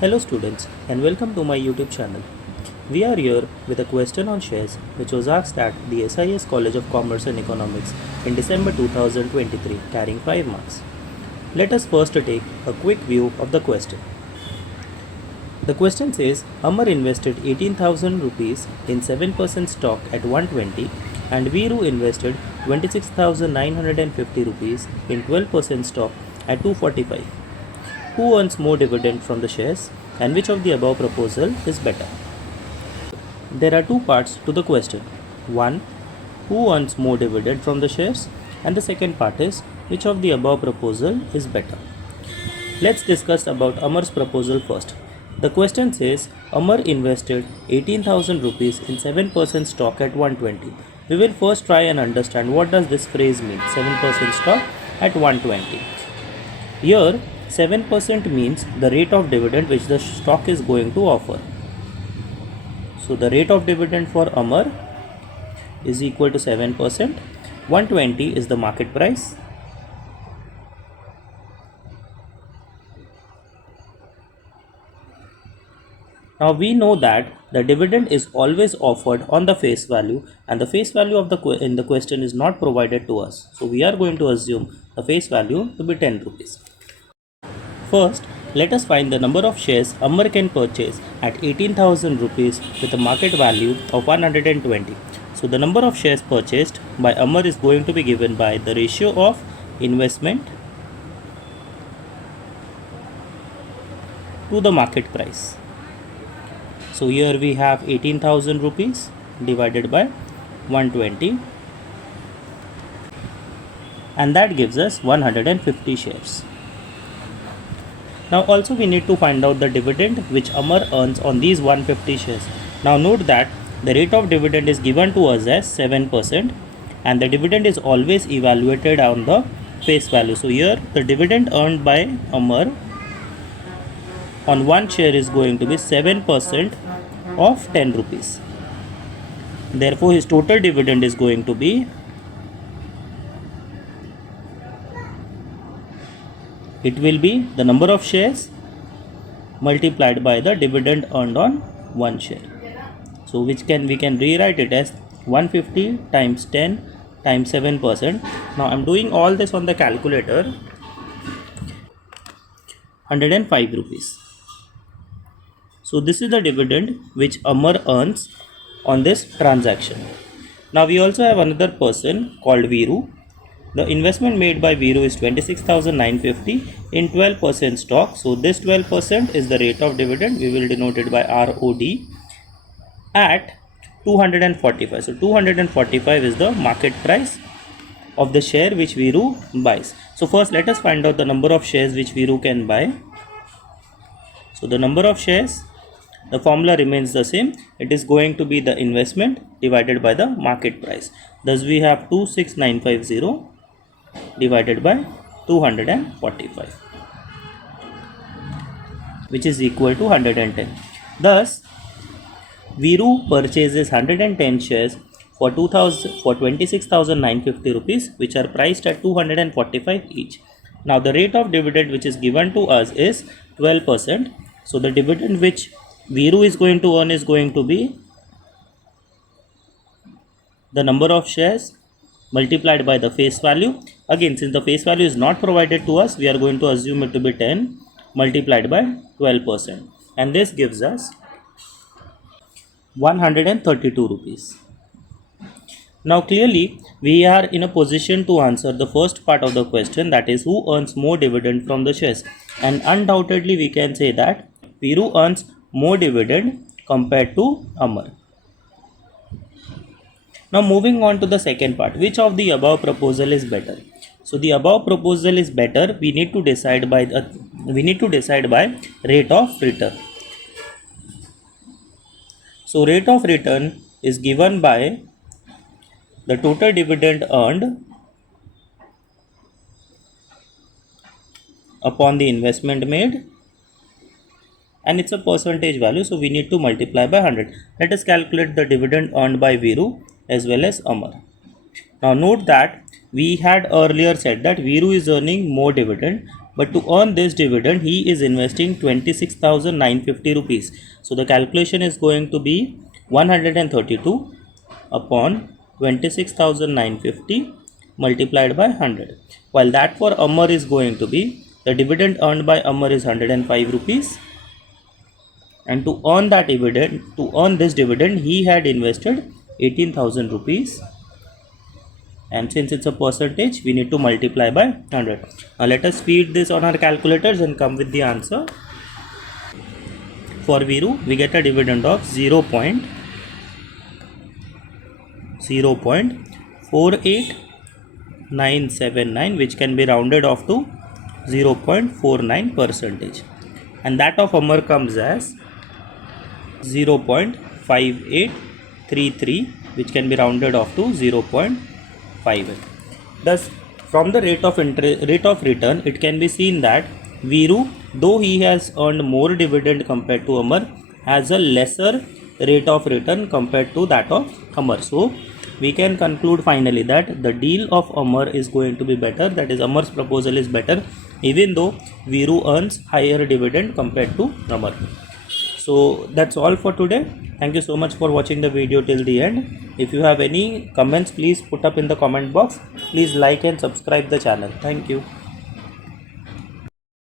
Hello students and welcome to my YouTube channel. We are here with a question on shares which was asked at the SIS College of Commerce and Economics in December 2023 carrying 5 marks. Let us first take a quick view of the question. The question says Amar invested 18,000 rupees in 7% stock at 120 and Viru invested 26,950 rupees in 12% stock at 245. Who earns more dividend from the shares and which of the above proposal is better? There are two parts to the question. One, who earns more dividend from the shares, and the second part is which of the above proposal is better. Let's discuss about Amar's proposal first. The question says Amar invested 18,000 rupees in 7% stock at 120. We will first try and understand what does this phrase mean, 7% stock at 120. Here 7% means the rate of dividend which the stock is going to offer. So the rate of dividend for Amar is equal to 7%. 120 is the market price. Now we know that the dividend is always offered on the face value and the face value of in the question is not provided to us. So we are going to assume the face value to be 10 rupees. First, let us find the number of shares Amar can purchase at 18,000 rupees with a market value of 120. So the number of shares purchased by Amar is going to be given by the ratio of investment to the market price. So here we have 18,000 rupees divided by 120 and that gives us 150 shares. Now also we need to find out the dividend which Amar earns on these 150 shares. Now note that the rate of dividend is given to us as 7% and the dividend is always evaluated on the face value. So here the dividend earned by Amar on one share is going to be 7% of 10 rupees. Therefore his total dividend is going to be the number of shares multiplied by the dividend earned on one share. So we can rewrite it as 150 times 10 times 7%. Now I am doing all this on the calculator. 105 rupees. So this is the dividend which Amar earns on this transaction. Now we also have another person called Viru. The investment made by Viru is 26,950 in 12% stock. So this 12% is the rate of dividend. We will denote it by ROD at 245. So 245 is the market price of the share which Viru buys. So first let us find out the number of shares which Viru can buy. So the number of shares, the formula remains the same. It is going to be the investment divided by the market price. Thus we have 26950 divided by 245 which is equal to 110. Thus Viru purchases 110 shares for 26,950 rupees which are priced at 245 each. Now the rate of dividend which is given to us is 12%. So the dividend which Viru is going to earn is going to be the number of shares multiplied by the face value. Again, since the face value is not provided to us, we are going to assume it to be 10 multiplied by 12%. And this gives us 132 rupees. Now clearly, we are in a position to answer the first part of the question, that is who earns more dividend from the shares. And undoubtedly we can say that Viru earns more dividend compared to Amar. Now moving on to the second part, which of the above proposal is better? So the above proposal is better. We need to decide by rate of return. So rate of return is given by the total dividend earned upon the investment made, and it's a percentage value, so we need to multiply by 100. Let us calculate the dividend earned by Viru as well as Amar. Now note that we had earlier said that Viru is earning more dividend But to earn this dividend, he is investing 26,950 rupees. So the calculation is going to be 132 upon 26,950 multiplied by 100. While that for Amar is going to be, the dividend earned by Amar is 105 rupees. And to earn this dividend, he had invested 18,000 rupees. And since it's a percentage, we need to multiply by 100. Now let us feed this on our calculators and come with the answer. For Viru, we get a dividend of 0.48979, which can be rounded off to 0.49 percentage. And that of Amar comes as 0.5833, which can be rounded off to 0.58. Thus, from the rate of return, it can be seen that Viru, though he has earned more dividend compared to Amar, has a lesser rate of return compared to that of Amar. So, we can conclude finally that the deal of Amar is going to be better, that is Amar's proposal is better, even though Viru earns higher dividend compared to Amar. So that's all for today. Thank you so much for watching the video till the end. If you have any comments, please put up in the comment box. Please like and subscribe the channel. Thank you.